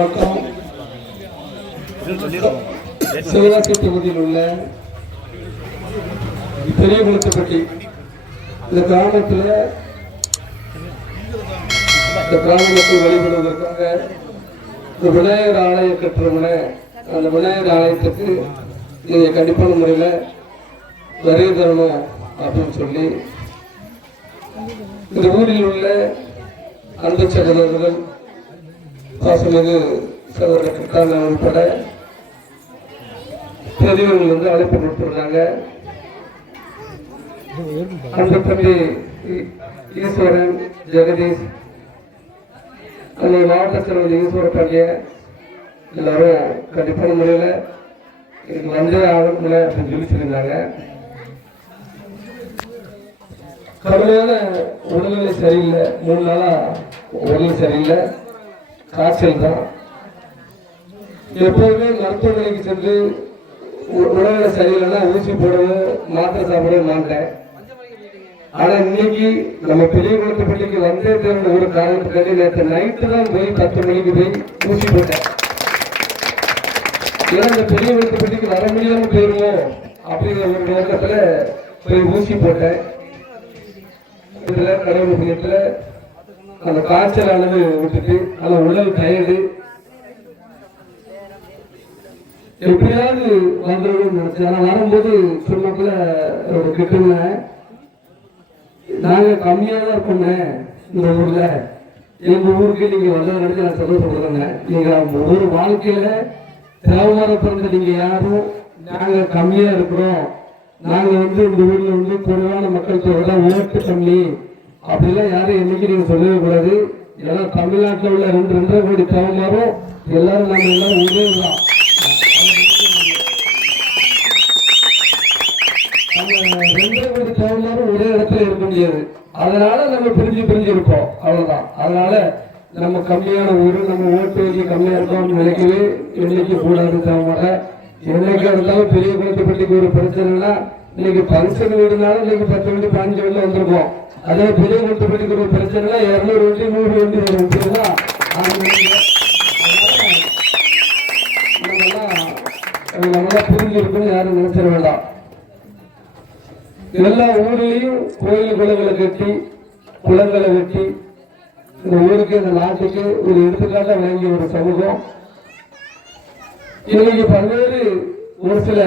வணக்கம் தொகுதியில் உள்ள பெரியகுளத்துப்பட்டி. இந்த கிராமத்தில் இந்த கிராம மக்கள் வழிபடுவதற்காக இந்த விநாயகர் ஆலயம் கட்டுறவன அந்த விநாயகர் ஆலயத்துக்கு நீங்கள் கண்டிப்பான முறையில் வருகை தரணும் அப்படின்னு சொல்லி இந்த ஊரில் உள்ள அன்பு சகோதரர்கள் பாசமிகு சகோதரர் கிருஷ்ணாங்க உட்பட பெரியவர்கள் வந்து அழைப்பு கொடுத்துருக்காங்க அந்த தம்பி ஈஸ்வரன் ஜெகதீஷ் அந்த மாவட்ட தலைவர் ஈஸ்வர பள்ளிய எல்லாரும் கண்டிப்பான முறையில் இதுக்கு வந்தே ஆகணும்ல அப்படின்னு சொல்லி சொல்லியிருந்தாங்க. கடுமையான உடல்நிலை சரியில்லை. மூணு நாளாக உடல்நிலை சரியில்லை. காய்ச்சல் தான் எப்போதுமே மருத்துவமனைக்கு சென்று உ- உடல்நிலை சரியில்லைன்னா ஊசி போடவும் மாத்திரை சாப்பிடவும் மாட்டேன். ஆனா இன்னைக்கு நம்ம பெரிய குளத்துப்பள்ளிக்கு வந்தே தேர்ந்த ஒரு காரணத்துக்காண்டி நேற்று நைட்டு தான் போய் பத்து மணிக்கு போய் ஊசி போட்டேன். ஏன்னா இந்த பெரிய குளத்துப்பள்ளிக்கு வர முடியாம போயிருவோம் அப்படிங்கிற ஒரு நோக்கத்துல போய் ஊசி போட்டேன். இதுல கடவுள் புண்ணியத்துல அந்த காய்ச்சல் அளவு விட்டுட்டு அதில் உடல் டயர்டு எப்படியாவது வந்துடணும்னு நினைச்சேன். ஆனால் வரும்போது சொன்னப்பல ஒரு கிட்டுங்க நாங்க கம்மியா தான் இருக்கோங்க இந்த ஊர்ல. எங்க ஊருக்கு நீங்க வந்ததை நினைச்சு நான் சந்தோஷப்படுறேங்க நீங்க ஒவ்வொரு வாழ்க்கையில தேவமான பிறந்த நீங்க யாரும் நாங்க கம்மியா இருக்கிறோம். நாங்க வந்து இந்த ஊர்ல வந்து குறைவான மக்கள் தொகை தான் ஓட்டு கம்மி அப்படிலாம் யாரும் என்னைக்கு நீங்க சொல்லவே கூடாது. ஏன்னா தமிழ்நாட்டில் உள்ள ரெண்டு ரெண்டரை கோடி தேவமாரும் எல்லாரும் நம்ம எல்லாம் ஒரே தான் நம்ம ரெண்டரை கோடி தேவமாரும் ஒரே இடத்துல இருக்க முடியாது. அதனால நம்ம பிரிஞ்சு பிரிஞ்சு இருப்போம். அவ்வளவுதான். அதனால நம்ம கம்மியான ஊரு நம்ம ஓட்டு வங்கி கம்மியா இருக்கோம் நினைக்கவே என்னைக்கு கூடாது தேவைமாட என்னைக்கு இருந்தாலும் பெரிய குளத்துப்பட்டிக்கு ஒரு பிரச்சனைனா இன்னைக்கு பங்கன் வீடுனாலும் இன்னைக்கு பத்து வண்டி பதினஞ்சு வண்டி வந்திருக்கோம் அதே பெரிய குளத்துப்பட்டிக்கு பிடிக்கிற பிரச்சனை இருநூறு வண்டி நூறு வண்டி வரும் இப்படிதான் நம்மளாம் இருக்குன்னு யாரும் நினைச்சிட வேண்டாம். எல்லா ஊர்லயும் கோயில் குளங்களை கட்டி குளங்களை வெட்டி இந்த ஊருக்கு இந்த நாட்டுக்கு ஒரு எடுத்துக்காட்டாக விளங்கிய ஒரு சமூகம். இன்னைக்கு பல்வேறு ஒரு சில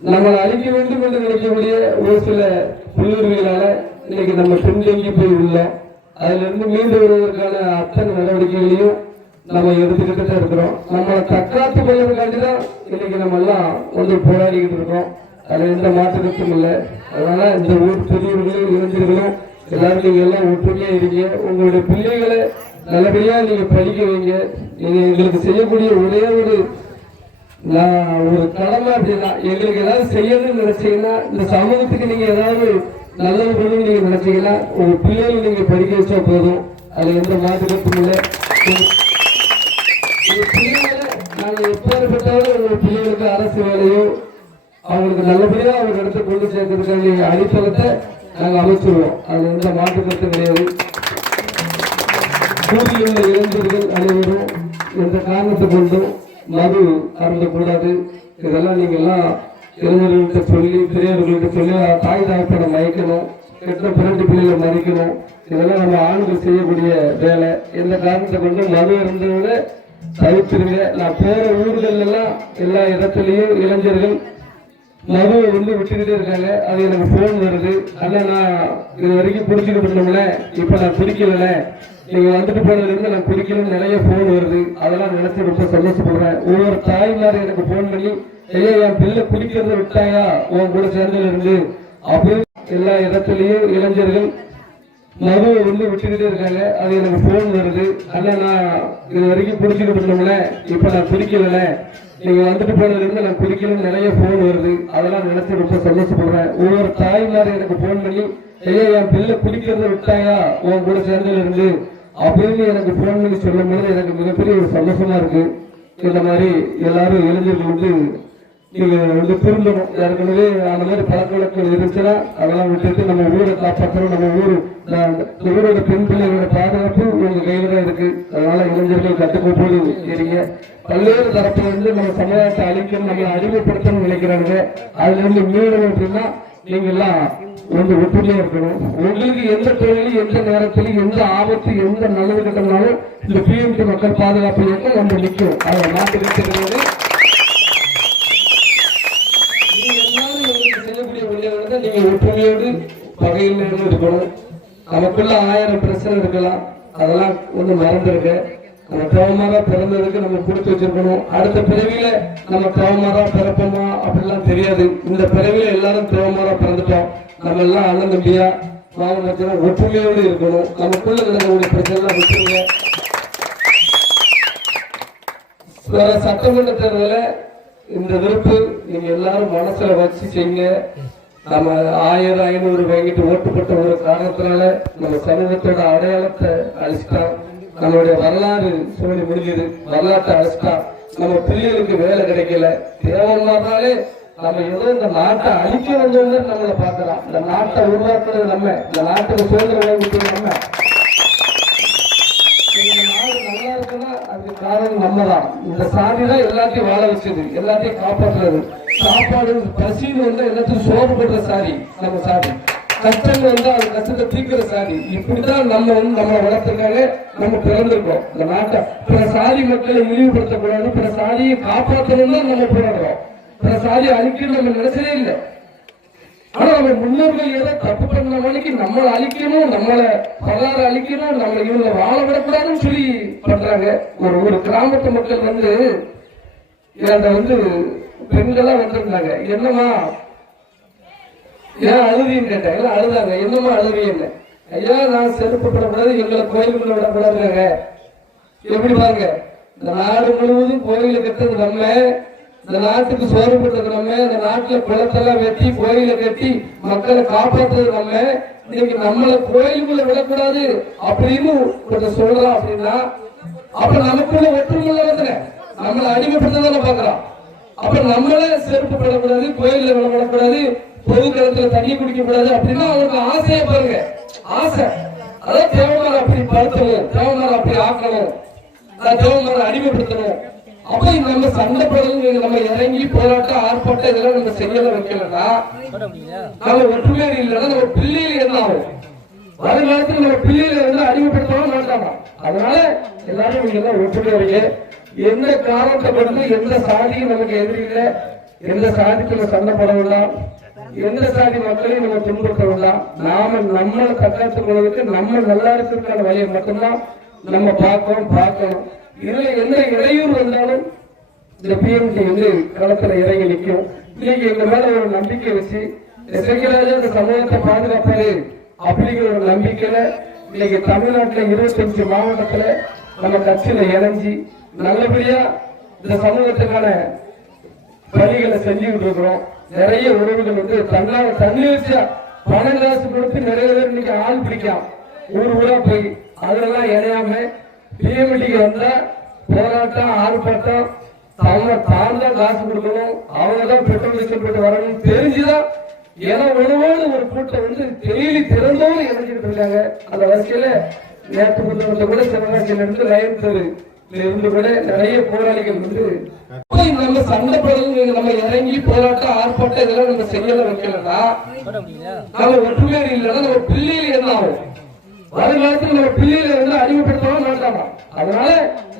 நம்மளை அழிக்க வேண்டும் என்று நினைக்கக்கூடிய ஒரு சில உள்ளுரிமைகளால இன்னைக்கு நம்ம பின்தங்கி போய் உள்ளோம் அதுல இருந்து மீண்டு வருவதற்கான அத்தனை நடவடிக்கைகளையும் நம்ம எடுத்துக்கிட்டு தான் இருக்கிறோம். நம்மளை தற்காத்து கொள்வதற்காண்டி தான் இன்னைக்கு நம்ம எல்லாம் வந்து போராடிக்கிட்டு இருக்கோம். அதுல எந்த மாற்றத்தும் இல்லை. அதனால இந்த ஊர் பெரியவர்களும் இளைஞர்களும் எல்லாரும் நீங்க எல்லாம் ஒற்றுமையா இருக்கீங்க உங்களுடைய பிள்ளைகளை நல்லபடியா நீங்க படிக்க வைங்க. நீங்க எங்களுக்கு செய்யக்கூடிய ஒரே ஒரு நான் ஒரு கடமை அப்படின்னா எங்களுக்கு ஏதாவது செய்யணும்னு நினைச்சீங்கன்னா இந்த சமூகத்துக்கு நீங்க ஏதாவது நல்லது பண்ணணும்னு நீங்க நினைச்சீங்கன்னா உங்க பிள்ளைகளை நீங்க படிக்க வச்சா போதும். அது எந்த மாற்றத்தும் இல்லை. நாங்கள் எப்பேற்பட்டாலும் பிள்ளைகளுக்கு அரசு வேலையோ அவங்களுக்கு நல்லபடியாக அவங்க இடத்த கொண்டு சேர்க்கறதுக்காக அடித்தளத்தை நாங்கள் அமைச்சிருவோம். அது எந்த மாற்று கருத்தும் கிடையாது. கூடியுள்ள இளைஞர்கள் அனைவரும் எந்த காரணத்தை கொண்டும் மது அருந்தக்கூடாது இதெல்லாம் நீங்கள்லாம் இளைஞர்கள்ட்ட சொல்லி பெரியவர்கள்ட்ட சொல்லி தாய் தாய்ப்பட மயக்கணும் கெட்ட பிறண்டு பிள்ளைகளை மறிக்கணும் இதெல்லாம் நம்ம ஆண்கள் செய்யக்கூடிய வேலை. எந்த காரணத்தை கொண்டு மது இருந்ததை தவிர்த்துருங்க. நான் போகிற ஊர்களெல்லாம் எல்லா இடத்துலையும் இளைஞர்கள் மதுவை வந்து விட்டுக்கிட்டே இருக்காங்க. அது எனக்கு ஃபோன் வருது. அண்ணா நான் இது வரைக்கும் பிடிச்சிட்டு பண்ணோம்ல இப்போ நான் பிடிக்கல நீங்கள் வந்துட்டு போனதுலேருந்து நான் பிடிக்கலன்னு நிறைய ஃபோன் வருது. அதெல்லாம் நினச்சி ரொம்ப சந்தோஷப்படுறேன். ஒவ்வொரு தாய்மார் எனக்கு ஃபோன் பண்ணி ஐயா என் பிள்ளை பிடிக்கிறத விட்டாயா? உன் கூட சேர்ந்ததுல இருந்து. அப்படின்னு எல்லா இடத்துலையும் இளைஞர்கள் மதுவை வந்து விட்டுக்கிட்டே இருக்காங்க. அது எனக்கு ஃபோன் வருது. அண்ணா நான் இது வரைக்கும் பிடிச்சிட்டு இருந்தோம்ல. இப்போ நான் பிடிக்கல நீங்க வந்துட்டு போனதுல இருந்து நான் குறிக்கணும் நிறைய ஃபோன் வருது. அதெல்லாம் நினைச்சு ரொம்ப சந்தோஷப்படுறேன். ஒவ்வொரு தாய்மார் எனக்கு ஃபோன் பண்ணி ஐயா என் பிள்ளை குடிக்கிறத விட்டாயா? உன் கூட சேர்ந்ததுல இருந்து? அப்படின்னு எனக்கு ஃபோன் பண்ணி சொல்லும் போது எனக்கு மிகப்பெரிய ஒரு சந்தோஷமா இருக்கு. இந்த மாதிரி எல்லாரும் இளைஞர்கள் வந்து நீங்க வந்து திரும்பணும் ஏற்கனவே அந்த மாதிரி பழக்க வழக்கம் இருந்துச்சுன்னா அதெல்லாம் விட்டுட்டு நம்ம ஊரை காப்பாற்றணும் நம்ம ஊர் இந்த ஊரோட பெண் பிள்ளைகளோட பாதுகாப்பு இருக்கு. அதனால இளைஞர்கள் கட்டுக்கோப்போடு இருங்க பல்வேறு தரப்பிலிருந்து நம்ம சமுதாயத்தை அழிக்கணும் நம்மளை அடிமைப்படுத்தணும்னு நினைக்கிறாங்க. அதுல இருந்து மீளணும் அப்படின்னா நீங்க எல்லாம் வந்து ஒற்றுமையா இருக்கணும். உங்களுக்கு எந்த தொழிலும் எந்த நேரத்திலும் எந்த ஆபத்து எந்த நல்லது கட்டணாலும் இந்த பிஎம்டி மக்கள் பாதுகாப்பு இயக்கம் நம்ம நிற்கும். அதை நாட்டு இருக்கிறது நீங்க செய்யக்கூடிய வேலைகளை நீங்க ஒற்றுமையோடு பகையில் இருக்கணும் நமக்குள்ள ஆயிரம் பிரச்சனை இருக்கலாம். அதெல்லாம் ஒண்ணு மறந்துருக்க நம்ம தேவமாரா பிறந்ததுக்கு நம்ம கொடுத்து வச்சிருக்கணும். அடுத்த பிறவியில நம்ம தேவமாரா பிறப்போமா அப்படிலாம் தெரியாது. இந்த பிறவியில எல்லாரும் தேவமாரா பிறந்துட்டோம். நம்ம எல்லாம் அண்ணன் தம்பியா மாமன் மச்சான் ஒற்றுமையோடு இருக்கணும். நமக்குள்ள நடக்கக்கூடிய பிரச்சனை எல்லாம் விட்டுருங்க. வேற சட்டமன்ற தேர்தல இந்த விருப்பு நீங்க எல்லாரும் மனசுல வச்சு செய்யுங்க. நம்ம ஆயிரம் ஐநூறு வாங்கிட்டு ஓட்டுப்பட்ட ஒரு காரணத்தினால நம்ம சமூகத்தோட அடையாளத்தை அழிச்சிட்டான் நம்மளுடைய வரலாறு சூழ்நிலை முடிஞ்சது வரலாற்றை அழிச்சிட்டான் நம்ம பிள்ளைகளுக்கு வேலை கிடைக்கல தேவைன்னாலே நம்ம ஏதோ இந்த நாட்டை அழிக்க வந்தோம்னு நம்மளை பார்க்கலாம். இந்த நாட்டை உருவாக்குறது நம்ம இந்த நாட்டுக்கு சுதந்திரம் வாங்கிட்டு நம்ம. நல்லா இருக்குன்னா அதுக்கு காரணம் நம்ம தான் இந்த சாதி தான் எல்லாத்தையும் வாழ வச்சது எல்லாத்தையும் காப்பாற்றுறது சாப்பாடு பசின்னு வந்து எல்லாத்தையும் சோறுபடுற சாரி நம்ம சாதி கஷ்டங்கள் வந்து அந்த கஷ்டத்தை தீர்க்கிற சாரி. இப்படிதான் நம்ம வந்து நம்ம வளர்த்துக்காக நம்ம பிறந்திருக்கோம். இந்த நாட்டை. பிற சாதி மக்களை இழிவுபடுத்தக்கூடாது பிற சாதியை காப்பாற்றணும் தான் நம்ம போராடுறோம். பிற சாதியை அழிக்கணும் நம்ம நினைச்சதே இல்லை. ஆனா நம்ம முன்னோர்கள் ஏதோ தப்பு பண்ண மணிக்கு நம்மளை அழிக்கணும் நம்மளை வரலாறு அழிக்கணும் நம்மளை இவங்களை வாழ விடக்கூடாதுன்னு சொல்லி பண்றாங்க. ஒரு ஒரு கிராமத்து மக்கள் வந்து என்கிட்ட வந்து பெண்கள்லாம் வந்திருந்தாங்க. என்னம்மா? ஏன் அழுதின்னு கேட்டேன். எல்லாம் அழுதாங்க. என்னம்மா அழுவீங்க ஐயா நான் செருப்பு படக்கூடாது எங்களை கோயிலுக்குள்ள விடக்கூடாதுங்க. எப்படி பாருங்க? இந்த நாடு முழுவதும் கோயிலை கட்டுறது நம்ம. இந்த நாட்டுக்கு சோறு போட்டது நம்ம. இந்த நாட்டுல குளத்தெல்லாம் வெட்டி கோயிலை கட்டி மக்களை காப்பாற்றுறது நம்ம. இன்னைக்கு நம்மளை கோயிலுக்குள்ள விடக்கூடாது அப்படின்னு கொஞ்சம் சொல்றோம் அப்படின்னா அப்ப நமக்குள்ள ஒற்றுமை வந்து நம்மளை அடிமைப்படுத்த பாக்குறோம் அப்ப நம்மளே செருப்பு விடக்கூடாது கோயில்ல விடக்கூடாது பொது கிணத்துல தண்ணி குடிக்க கூடாது அப்படின்னா அவருக்கு ஆசையை பாருங்க. ஆசை. அதான் தேவமார அப்படி படுத்தணும் தேவமார அப்படி ஆக்கணும். நான் அடிமைப்படுத்தணும். அப்ப நம்ம சண்டை போடணும் நம்ம இறங்கி போராட்டம் ஆர்ப்பாட்டம் இதெல்லாம் நம்ம செய்யல வைக்கலன்னா நம்ம ஒற்றுமையாக இல்லைன்னா நம்ம பிள்ளைகள் என்ன ஆகும்? வருங்காலத்தில் நம்ம பிள்ளைகளை வந்து அறிவுப்படுத்தவும் மாட்டாங்க அதனால எல்லாரும் நீங்க தான் ஒற்றுமையா இருங்க எந்த காரணத்தை கொண்டு எந்த சாதியும் நமக்கு எதிரி இல்லை. எந்த சாதிக்கு நம்ம சண்டை போட வேண்டாம். எந்த சாதி மக்களையும் நம்ம துன்புறுத்த வேண்டாம். நாம நம்மளை தற்காத்துக் கொள்வதற்கு நம்ம நல்லா இருக்கிறதுக்கான வழியை மட்டும்தான் நம்ம பார்க்கணும் பார்க்கணும். இதுல எந்த இடையூறு வந்தாலும் இந்த பிஎம்டி வந்து களத்துல இறங்கி நிற்கும். இன்னைக்கு எங்க மேல ஒரு நம்பிக்கை வச்சு இந்த சமூகத்தை பாதுகாப்பாரு. அப்படிங்கிற ஒரு நம்பிக்கையில இன்னைக்கு தமிழ்நாட்டில் இருபத்தஞ்சு மாவட்டத்துல நம்ம கட்சியில இணைஞ்சு நல்லபடியா இந்த சமூகத்துக்கான பணிகளை செஞ்சுக்கிட்டு இருக்கிறோம் நிறைய உறவுகள் வந்து தன்னால தன்னிச்சா பணம் காசு கொடுத்து நிறைய பேர் இன்னைக்கு ஆள் பிடிக்காம ஊர் ஊரா போய் அதெல்லாம் இணையாம பிஎம்டிக்கு வந்தா போராட்டம் ஆர்ப்பாட்டம் அவங்க தான் தான் காசு கொடுக்கணும். அவங்க தான் பெட்ரோல் டீசல் போட்டு வரணும்னு தெரிஞ்சுதான் ஏன்னா உணவோடு ஒரு கூட்டம் வந்து டெய்லி திறந்தோடு இணைஞ்சிட்டு இருக்காங்க. அந்த வரிசையில நேற்று புத்தகத்தை கூட சிவகாசியில இருந்து லைன் தெரு இருந்து கூட நிறைய போராளிகள் வந்து நம்ம சண்டை போடணும் நம்ம இறங்கி போராட்டம் ஆர்ப்பாட்டம் இதெல்லாம் நம்ம செய்யல வைக்கலன்னா நம்ம ஒற்றுமையா இல்லைன்னா நம்ம பிள்ளைகள் என்ன ஆகும்? வருங்காலத்தில் நம்ம பிள்ளைகளை வந்து அடிமைப்படுத்தவும் வேண்டாமா அதனால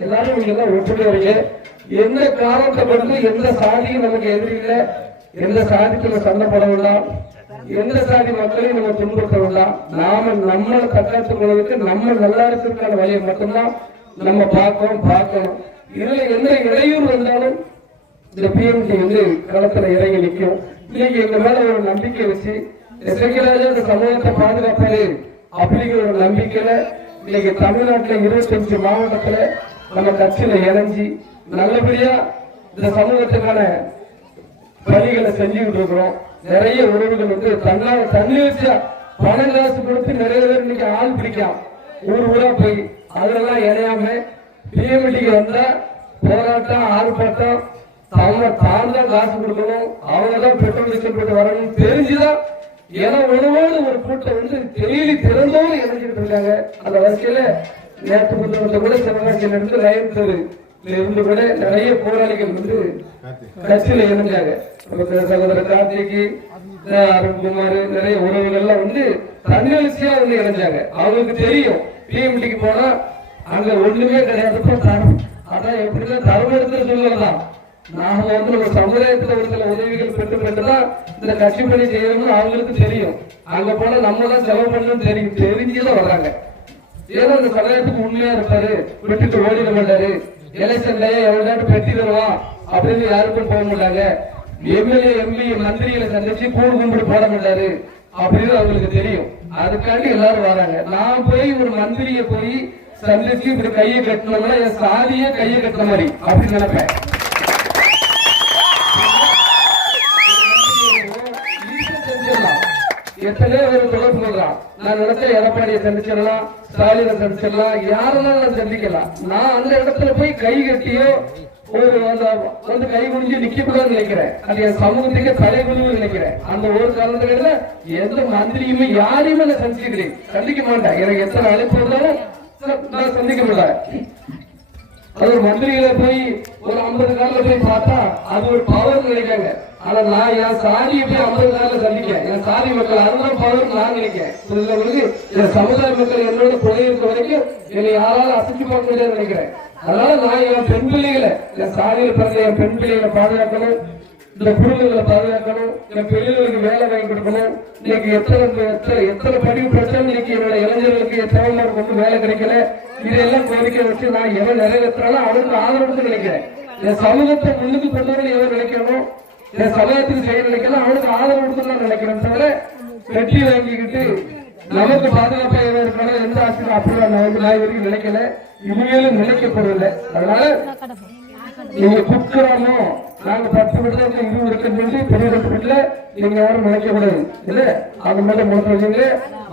எல்லாரும் நீங்க எல்லாம் ஒற்றுமையா இருங்க. எந்த காரணத்தை கொண்டு எந்த சாதியும் நமக்கு எதிரில்லை. எந்த சாதிக்கு நம்ம சண்டை எந்த சாதி மக்களையும் நம்ம துன்புறுத்தவில்லாம் நாம நம்மளை தற்காத்துக் கொள்வதற்கு நம்ம நல்லா இருக்கிறதுக்கான வழியை மட்டும்தான் நம்ம பார்க்கணும் பார்க்கணும் இதுல எந்த இடையூறு வந்தாலும் இந்த பிஎம்டி வந்து களத்துல இறங்கி நிற்கும். இன்னைக்கு எங்க மேல ஒரு நம்பிக்கை வச்சு செங்கராஜா இந்த சமூகத்தை பாதுகாப்பாரு அப்படிங்கிற ஒரு நம்பிக்கையில இன்னைக்கு தமிழ்நாட்டுல இருபத்தஞ்சு மாவட்டத்துல நம்ம கட்சியில இணைஞ்சி நல்லபடியா இந்த சமூகத்துக்கான பணிகளை செஞ்சுக்கிட்டு இருக்கிறோம் நிறைய உறவுகள் வந்து தன்னால தன்னிச்சா பணம் காசு கொடுத்து நிறைய பேர் இன்னைக்கு ஆள் பிடிக்காம ஊர் ஊரா போய் அதெல்லாம் இணையாம பிஎம்டிக்கு வந்தா போராட்டம் ஆர்ப்பாட்டம் அவங்க தான் தான் காசு கொடுக்கணும். அவங்க தான் பெட்ரோல் டீசல் போட்டு வரணும் தெரிஞ்சுதான் ஏன்னா உணவோடு ஒரு கூட்டம் வந்து தெரியலி திறந்தோடு இணைஞ்சிட்டு இருக்காங்க. அந்த வரிசையில நேற்று புத்தகத்தை கூட சிவகாசியில இருந்து லைன் தெரு. இருந்து கூட நிறைய போராளிகள் வந்து கட்சியில இருந்தாங்க நமக்கு சகோதரர் கார்த்திக்கு அருண்குமார் நிறைய எல்லாம் வந்து தன்னெழுச்சியா வந்து இறந்தாங்க அவங்களுக்கு தெரியும். பிஎம்டிக்கு போனா அங்க ஒண்ணுமே கிடையாது. தரம் அதான் எப்படின்னா தரம் எடுத்து சொல்லலாம். நாம வந்து நம்ம சமுதாயத்துல ஒரு சில உதவிகள் பெற்று பெற்றுதான் இந்த கட்சி பணி செய்யணும்னு அவங்களுக்கு தெரியும். அங்க போனா நம்ம தான் செலவு பண்ணணும் தெரியும். தெரிஞ்சுதான் வர்றாங்க. ஏதோ இந்த சமுதாயத்துக்கு உண்மையா இருப்பாரு. விட்டுட்டு ஓடிட மாட்டாரு. எலெக்ஷன்ல எவ்வளவு பெட்டி தருவான் அப்படின்னு யாருக்கும் போக மாட்டாங்க. எம்எல்ஏ எம்பி மந்திரிகளை சந்திச்சு கூடு கும்பிடு போட மாட்டாரு அப்படின்னு அவங்களுக்கு தெரியும். அதுக்காண்டி எல்லாரும் வராங்க. நான் போய் ஒரு மந்திரிய போய் சந்திச்சு இப்படி கையை கட்டினோம்னா என் சாதியே கையை கட்டின மாதிரி அப்படின்னு நினைப்பேன். எத்தனையோ பேர் தொடர்பு கொள்றான். நான் நினைச்ச எடப்பாடியை சந்திச்சிடலாம் ஸ்டாலினை சந்திச்சிடலாம் யாரெல்லாம் நான் சந்திக்கலாம் நான் அந்த இடத்துல போய் கை கட்டியோ ஒரு வந்து கை குனிஞ்சு நிக்க நினைக்கிறேன். அது என் சமூகத்துக்கு தலை குனிவு நினைக்கிறேன். அந்த ஒரு காரணத்துல எந்த மந்திரியுமே யாரையுமே நான் சந்திச்சுக்கிறேன் சந்திக்க மாட்டேன். எனக்கு எத்தனை அழைப்பு இருந்தாலும் நான் சந்திக்க மாட்டேன். அது ஒரு மந்திரியில போய் ஒரு ஐம்பது காலில் போய் பார்த்தா அது ஒரு பவர் நினைக்காங்க. ஆனா நான் என் சாதியை போய் ஐம்பது காலில் சந்திக்க என் சாதி மக்கள் அதுதான் பவர் நான் நினைக்கிறேன் உங்களுக்கு என் சமுதாய மக்கள் என்னோட துணை இருக்க வரைக்கும் என்னை யாராலும் அசைச்சு போக முடியாது நினைக்கிறேன். அதனால நான் என் பெண் பிள்ளைகளை என் சாதியில் பிறந்த என் பெண் பிள்ளைகளை பாதுகாக்கணும். இந்த குடும்பங்களை பாதுகாக்கணும். என் பெரியவர்களுக்கு வேலை வாங்கி கொடுக்கணும். இன்னைக்கு எத்தனை எத்தனை எத்தனை படிப்பு பிரச்சனை இன்னைக்கு என்னோட இளைஞர்களுக்கு தேவையான கொண்டு வேலை கிடைக்கல. இதெல்லாம் கோரிக்கை வச்சு நான் எவன் நிறைவேற்றாலும் அவனுக்கு ஆதரவு நினைக்கிறேன். என் சமூகத்தை முன்னுக்கு கொண்டு வர எவன் நினைக்கணும்? என் சமயத்துக்கு செய்ய நினைக்கலாம் அவனுக்கு ஆதரவு கொடுத்து நினைக்கிறேன் தவிர வெட்டி வாங்கிக்கிட்டு நமக்கு பாதுகாப்பா எவன் இருக்கணும் எந்த ஆசிரியர் அப்படிலாம் நான் வந்து நான் வரைக்கும் நினைக்கல. இனிமேலும் நினைக்கப்படவில்லை. அதனால நீங்க குக்கிராமோ நாங்க பத்து வீட்டுல இது இருக்குன்னு சொல்லி பெரிய வீட்டுல நீங்க யாரும் நினைக்க கூடாது இல்ல? அது மட்டும் முடிச்சு வச்சுங்க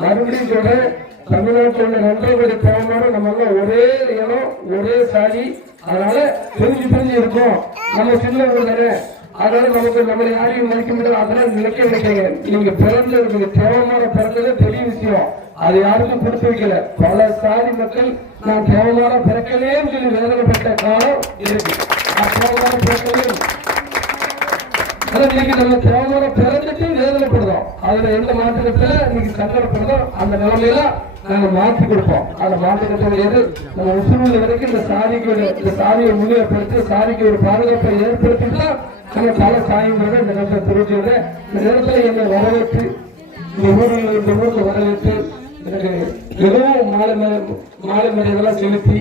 மறுபடியும் சொல்றேன் தமிழ்நாட்டில் உள்ள ரெண்டரை கோடி நம்ம எல்லாம் ஒரே இனம் ஒரே சாதி. அதனால தெரிஞ்சு தெரிஞ்சு இருக்கோம். நம்ம சின்ன ஊர் தானே. அதனால நமக்கு நம்மளை யாரையும் நினைக்க முடியாது அதெல்லாம் நினைக்க நினைக்கிறீங்க நீங்க பிறந்து நீங்க தேவமான பிறந்ததே பெரிய விஷயம். அது யாருக்கும் கொடுத்து வைக்கல. பல சாதி மக்கள் நான் தேவமான பிறக்கலேன்னு சொல்லி வேதனைப்பட்ட காலம் இருக்கு. நான் தேவமான பிறக்கலே இன்னைக்கு நம்ம தேவமான பிறந்துட்டு வேதனைப்படுறோம். அதுல எந்த மாற்றத்துல இன்னைக்கு சங்கடப்படுறோம்? அந்த நிலைமையில நாங்க மாற்றி கொடுப்போம். அந்த மாற்றிக்கிட்ட முடியாது நம்ம உசுருள்ள வரைக்கும் இந்த சாதிக்கு இந்த சாதியை முன்னிலைப்படுத்தி சாதிக்கு ஒரு பாதுகாப்பை ஏற்படுத்திட்டு சில பல சாயங்கிறத இந்த நேரத்தில் தெரிவிச்சுக்கிறேன் இந்த நேரத்தில் என்னை வரவேற்று இந்த ஊரில் இந்த ஊருக்கு வரவேற்று எனக்கு மிகவும் மாலை மரி- மாலை மரியாதைலாம் செலுத்தி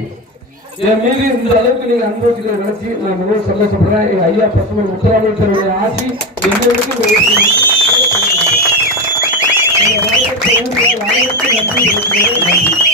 என் மீது இந்த அளவுக்கு நீங்க அனுபவிச்சுக்கிற நினைச்சு நான் மிகவும் சந்தோஷப்படுறேன். எங்க ஐயா பசுமை முத்துராமலிங்கருடைய ஆட்சி எங்களுக்கு இந்த ஊருக்கு நன்றி